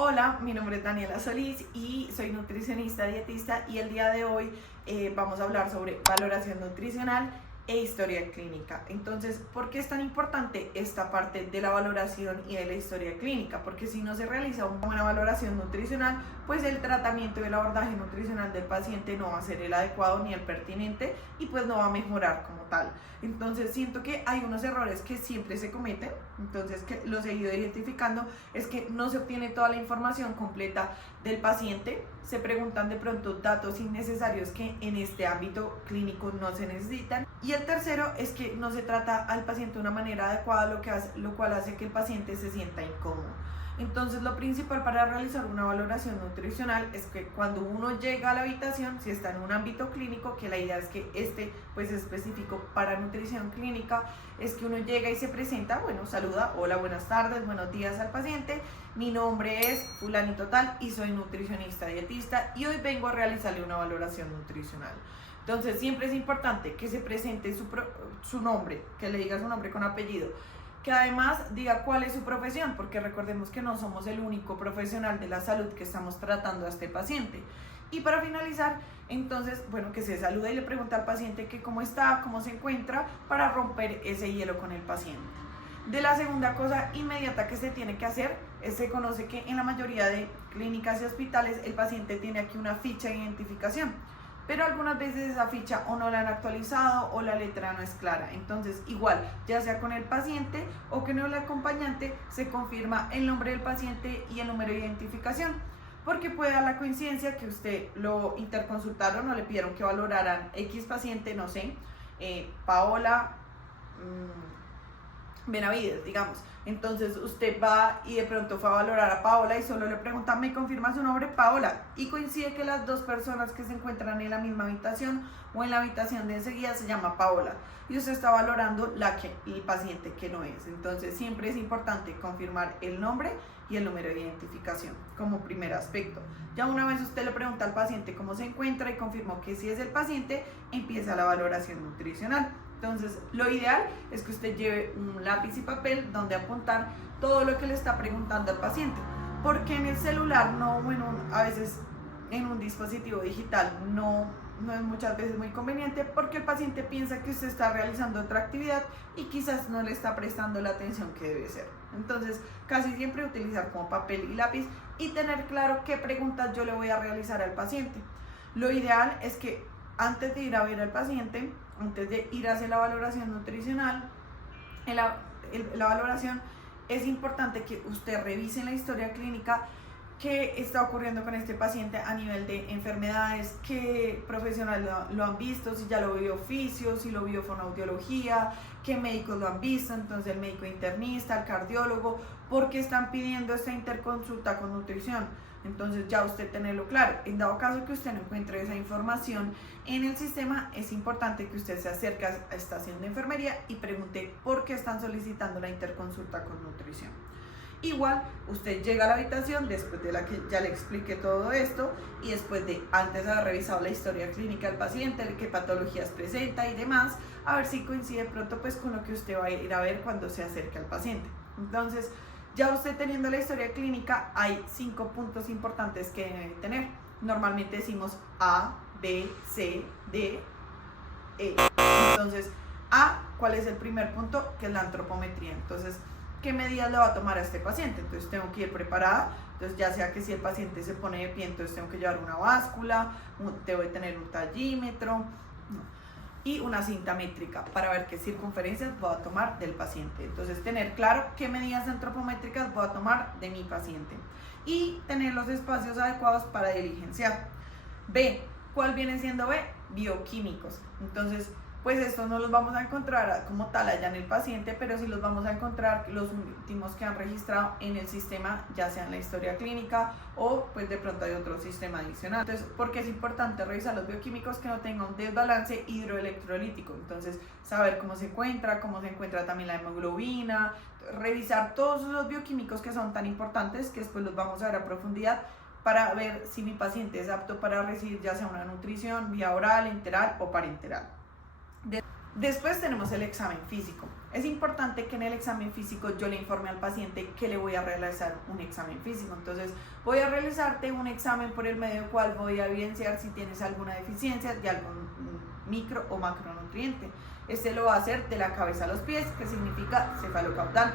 Hola, mi nombre es Daniela Solís y soy nutricionista dietista y el día de hoy vamos a hablar sobre valoración nutricional e historia clínica. Entonces, ¿por qué es tan importante esta parte de la valoración y de la historia clínica? Porque si no se realiza una buena valoración nutricional, pues el tratamiento y el abordaje nutricional del paciente no va a ser el adecuado ni el pertinente y pues no va a mejorar como tal. Entonces siento que hay unos errores que siempre se cometen, entonces que los he ido identificando, es que no se obtiene toda la información completa del paciente, se preguntan de pronto datos innecesarios que en este ámbito clínico no se necesitan, y el tercero es que no se trata al paciente de una manera adecuada, lo cual hace que el paciente se sienta incómodo. Entonces lo principal para realizar una valoración nutricional es que cuando uno llega a la habitación, si está en un ámbito clínico, que la idea es que pues es específico para nutrición clínica, es que uno llega y se presenta, bueno, saluda, hola, buenas tardes, buenos días al paciente, mi nombre es fulanito tal y soy nutricionista dietista y hoy vengo a realizarle una valoración nutricional. Entonces siempre es importante que se presente su nombre, que le diga su nombre con apellido, que además diga cuál es su profesión, porque recordemos que no somos el único profesional de la salud que estamos tratando a este paciente. Y para finalizar, entonces, bueno, que se salude y le pregunte al paciente que cómo está, cómo se encuentra, para romper ese hielo con el paciente. De la segunda cosa inmediata que se tiene que hacer, se conoce que en la mayoría de clínicas y hospitales el paciente tiene aquí una ficha de identificación, pero algunas veces esa ficha o no la han actualizado o la letra no es clara. Entonces igual, ya sea con el paciente o con el acompañante, se confirma el nombre del paciente y el número de identificación, porque puede dar la coincidencia que usted lo interconsultaron o le pidieron que valoraran X paciente, no sé, Paola Benavides, digamos. Entonces usted va y de pronto fue a valorar a Paola y solo le pregunta, ¿me confirma su nombre? Paola. Y coincide que las dos personas que se encuentran en la misma habitación o en la habitación de enseguida se llama Paola. Y usted está valorando el paciente que no es. Entonces siempre es importante confirmar el nombre y el número de identificación como primer aspecto. Ya una vez usted le pregunta al paciente cómo se encuentra y confirmó que sí es el paciente, empieza la valoración nutricional. Entonces, lo ideal es que usted lleve un lápiz y papel donde apuntar todo lo que le está preguntando al paciente. Porque en el celular, a veces en un dispositivo digital no es muchas veces muy conveniente, porque el paciente piensa que usted está realizando otra actividad y quizás no le está prestando la atención que debe ser. Entonces, casi siempre utilizar como papel y lápiz y tener claro qué preguntas yo le voy a realizar al paciente. Lo ideal es que antes de ir a ver al paciente, antes de ir a hacer la valoración nutricional, la valoración, es importante que usted revise en la historia clínica qué está ocurriendo con este paciente a nivel de enfermedades, qué profesionales lo han visto, si ya lo vio oficio, si lo vio fonoaudiología, qué médicos lo han visto, entonces el médico internista, el cardiólogo, por qué están pidiendo esta interconsulta con nutrición. Entonces ya usted tenerlo claro. En dado caso que usted no encuentre esa información en el sistema, es importante que usted se acerque a esta estación de enfermería y pregunte por qué están solicitando la interconsulta con nutrición. Igual, usted llega a la habitación después de la que ya le expliqué todo esto y después de antes de haber revisado la historia clínica del paciente, qué patologías presenta y demás, a ver si coincide pronto pues con lo que usted va a ir a ver cuando se acerque al paciente. Entonces, ya usted teniendo la historia clínica, hay 5 puntos importantes que debe tener. Normalmente decimos A, B, C, D, E. Entonces, A, ¿cuál es el primer punto? Que es la antropometría. Entonces, ¿qué medidas le va a tomar a este paciente? Entonces, tengo que ir preparada. Entonces, ya sea que si el paciente se pone de pie, entonces tengo que llevar una báscula, debo de tener un tallímetro y una cinta métrica para ver qué circunferencias voy a tomar del paciente. Entonces, tener claro qué medidas antropométricas voy a tomar de mi paciente y tener los espacios adecuados para diligenciar. B, ¿cuál viene siendo B? Bioquímicos. Entonces, pues estos no los vamos a encontrar como tal allá en el paciente, pero sí los vamos a encontrar los últimos que han registrado en el sistema, ya sea en la historia clínica o pues de pronto hay otro sistema adicional. Entonces, porque es importante revisar los bioquímicos que no tengan un desbalance hidroelectrolítico. Entonces, saber cómo se encuentra también la hemoglobina, revisar todos los bioquímicos que son tan importantes, que después los vamos a ver a profundidad, para ver si mi paciente es apto para recibir ya sea una nutrición vía oral, enteral o parenteral. Después tenemos el examen físico. es importante que en el examen físico yo le informe al paciente que le voy a realizar un examen físico. Entonces, voy a realizarte un examen por el medio del cual voy a evidenciar si tienes alguna deficiencia de algún micro o macronutriente. Este lo va a hacer de la cabeza a los pies, que significa cefalocaudal.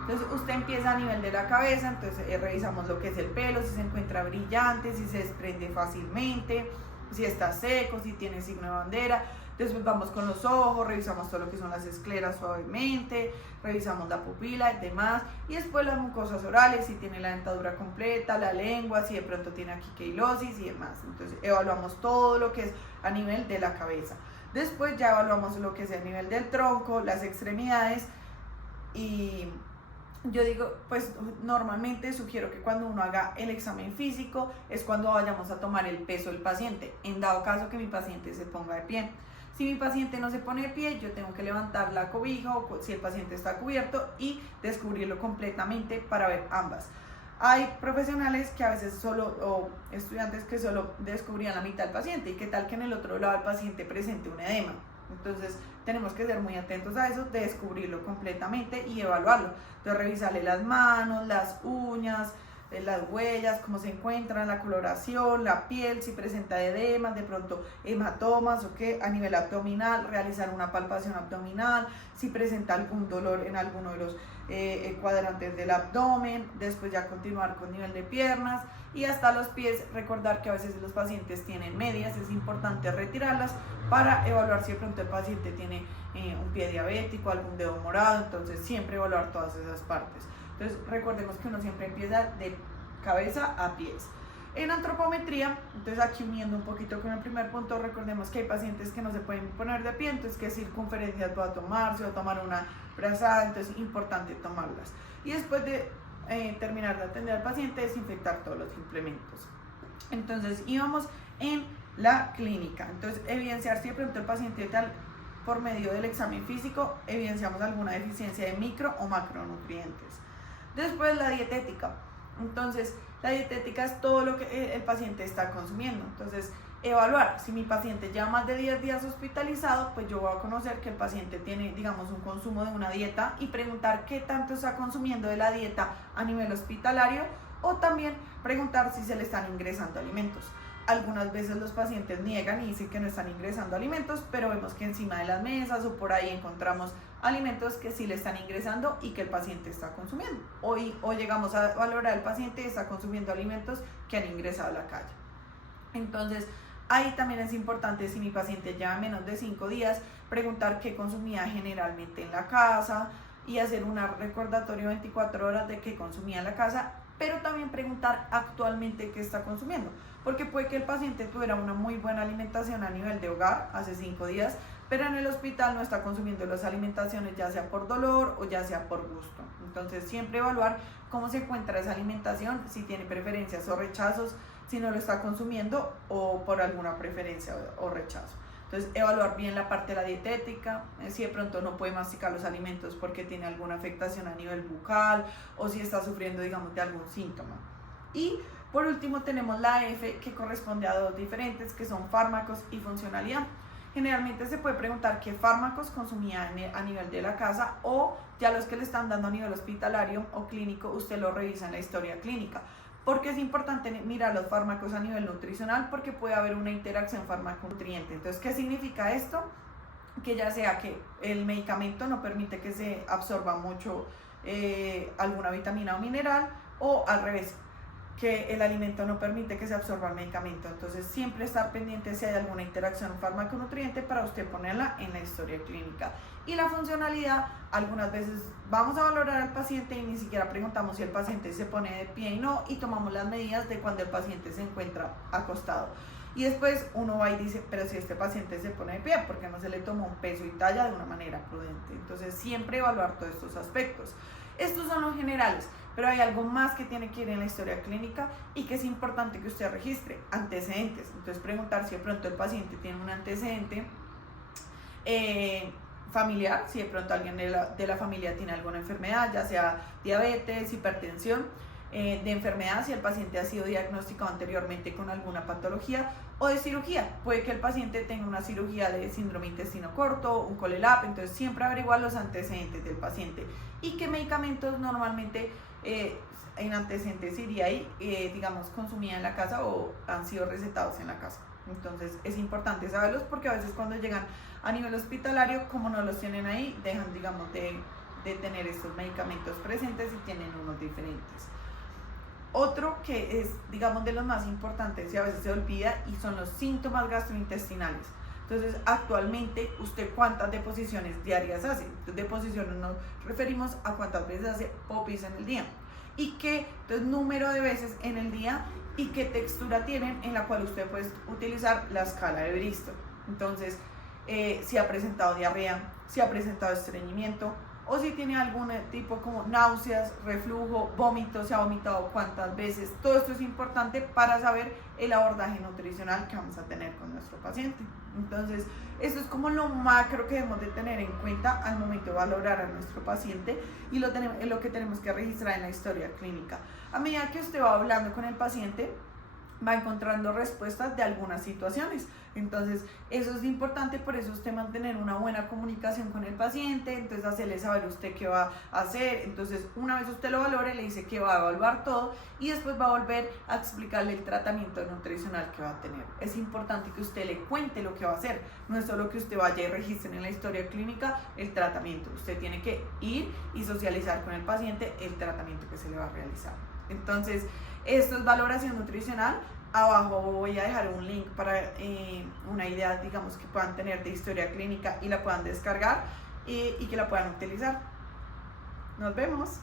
Entonces, usted empieza a nivel de la cabeza, entonces revisamos lo que es el pelo, si se encuentra brillante, si se desprende fácilmente, si está seco, si tiene signo de bandera. Después vamos con los ojos, revisamos todo lo que son las escleras suavemente, revisamos la pupila y demás, y después las mucosas orales, si tiene la dentadura completa, la lengua, si de pronto tiene aquí quilosis y demás. Entonces evaluamos todo lo que es a nivel de la cabeza. Después ya evaluamos lo que es a nivel del tronco, las extremidades, y yo digo, pues normalmente sugiero que cuando uno haga el examen físico es cuando vayamos a tomar el peso del paciente, en dado caso que mi paciente se ponga de pie. Si mi paciente no se pone de pie, yo tengo que levantar la cobija o si el paciente está cubierto y descubrirlo completamente para ver ambas. Hay profesionales que a veces o estudiantes que solo descubrían la mitad del paciente, y qué tal que en el otro lado el paciente presente un edema. Entonces tenemos que ser muy atentos a eso, de descubrirlo completamente y evaluarlo. Entonces revisarle las manos, las uñas, las huellas, cómo se encuentran, la coloración, la piel, si presenta edemas, de pronto hematomas o qué, a nivel abdominal, realizar una palpación abdominal, si presenta algún dolor en alguno de los cuadrantes del abdomen, después ya continuar con nivel de piernas y hasta los pies. Recordar que a veces los pacientes tienen medias, es importante retirarlas para evaluar si de pronto el paciente tiene un pie diabético, algún dedo morado, entonces siempre evaluar todas esas partes. Entonces recordemos que uno siempre empieza de cabeza a pies. En antropometría, entonces aquí uniendo un poquito con el primer punto, recordemos que hay pacientes que no se pueden poner de pie, entonces qué circunferencias va a tomar, si va a tomar una brazada, entonces es importante tomarlas. Y después de terminar de atender al paciente, desinfectar todos los implementos. Entonces íbamos en la clínica, entonces evidenciar si de pronto el paciente tal por medio del examen físico evidenciamos alguna deficiencia de micro o macronutrientes. Después la dietética, entonces la dietética es todo lo que el paciente está consumiendo. Entonces evaluar si mi paciente lleva más de 10 días hospitalizado, pues yo voy a conocer que el paciente tiene, digamos, un consumo de una dieta y preguntar qué tanto está consumiendo de la dieta a nivel hospitalario, o también preguntar si se le están ingresando alimentos. Algunas veces los pacientes niegan y dicen que no están ingresando alimentos, pero vemos que encima de las mesas o por ahí encontramos alimentos que sí le están ingresando y que el paciente está consumiendo. O llegamos a valorar el paciente y está consumiendo alimentos que han ingresado a la calle. Entonces, ahí también es importante, si mi paciente lleva menos de 5 días, preguntar qué consumía generalmente en la casa y hacer un recordatorio 24 horas de qué consumía en la casa, pero también preguntar actualmente qué está consumiendo, porque puede que el paciente tuviera una muy buena alimentación a nivel de hogar hace 5 días, pero en el hospital no está consumiendo las alimentaciones, ya sea por dolor o ya sea por gusto. Entonces siempre evaluar cómo se encuentra esa alimentación, si tiene preferencias o rechazos, si no lo está consumiendo o por alguna preferencia o rechazo. Entonces evaluar bien la parte de la dietética, si de pronto no puede masticar los alimentos porque tiene alguna afectación a nivel bucal o si está sufriendo, digamos, de algún síntoma. Y por último tenemos la F, que corresponde a dos diferentes, que son fármacos y funcionalidad. Generalmente se puede preguntar qué fármacos consumía a nivel de la casa, o ya los que le están dando a nivel hospitalario o clínico, usted lo revisa en la historia clínica. Porque es importante mirar los fármacos a nivel nutricional, porque puede haber una interacción fármaco-nutriente. Entonces, ¿qué significa esto? Que ya sea que el medicamento no permite que se absorba mucho alguna vitamina o mineral, o al revés, que el alimento no permite que se absorba el medicamento. Entonces siempre estar pendiente si hay alguna interacción fármaco-nutriente para usted ponerla en la historia clínica. Y la funcionalidad, algunas veces vamos a valorar al paciente y ni siquiera preguntamos si el paciente se pone de pie y no, y tomamos las medidas de cuando el paciente se encuentra acostado. Y después uno va y dice, pero si este paciente se pone de pie, ¿por qué no se le tomó un peso y talla de una manera prudente? Entonces siempre evaluar todos estos aspectos. Estos son los generales, pero hay algo más que tiene que ir en la historia clínica y que es importante que usted registre: antecedentes. Entonces preguntar si de pronto el paciente tiene un antecedente familiar, si de pronto alguien de la familia tiene alguna enfermedad, ya sea diabetes, hipertensión. de enfermedad, si el paciente ha sido diagnosticado anteriormente con alguna patología, o de cirugía. Puede que el paciente tenga una cirugía de síndrome intestino corto, un colelap, entonces siempre averiguar los antecedentes del paciente y qué medicamentos normalmente en antecedentes iría ahí, digamos, consumida en la casa o han sido recetados en la casa. Entonces es importante saberlos porque a veces cuando llegan a nivel hospitalario, como no los tienen ahí, dejan, digamos, de tener estos medicamentos presentes y tienen unos diferentes. Otro que es, digamos, de los más importantes y a veces se olvida y son los síntomas gastrointestinales. Entonces, actualmente, ¿usted cuántas deposiciones diarias hace? Deposiciones nos referimos a cuántas veces hace popis en el día. Y qué, entonces, número de veces en el día y qué textura tienen en la cual usted puede utilizar la escala de Bristol. Entonces, si ha presentado diarrea, si ha presentado estreñimiento, o si tiene algún tipo como náuseas, reflujo, vómito, se ha vomitado cuántas veces. Todo esto es importante para saber el abordaje nutricional que vamos a tener con nuestro paciente. Entonces, esto es como lo macro que debemos de tener en cuenta al momento de valorar a nuestro paciente y lo que tenemos que registrar en la historia clínica. A medida que usted va hablando con el paciente, va encontrando respuestas de algunas situaciones. Entonces, eso es importante, por eso usted mantener una buena comunicación con el paciente, entonces hacerle saber usted qué va a hacer. Entonces, una vez usted lo valore, le dice que va a evaluar todo y después va a volver a explicarle el tratamiento nutricional que va a tener. Es importante que usted le cuente lo que va a hacer, no es solo que usted vaya y registre en la historia clínica el tratamiento. Usted tiene que ir y socializar con el paciente el tratamiento que se le va a realizar. Entonces, esto es valoración nutricional. Abajo voy a dejar un link para una idea, digamos, que puedan tener de historia clínica y la puedan descargar y que la puedan utilizar. Nos vemos.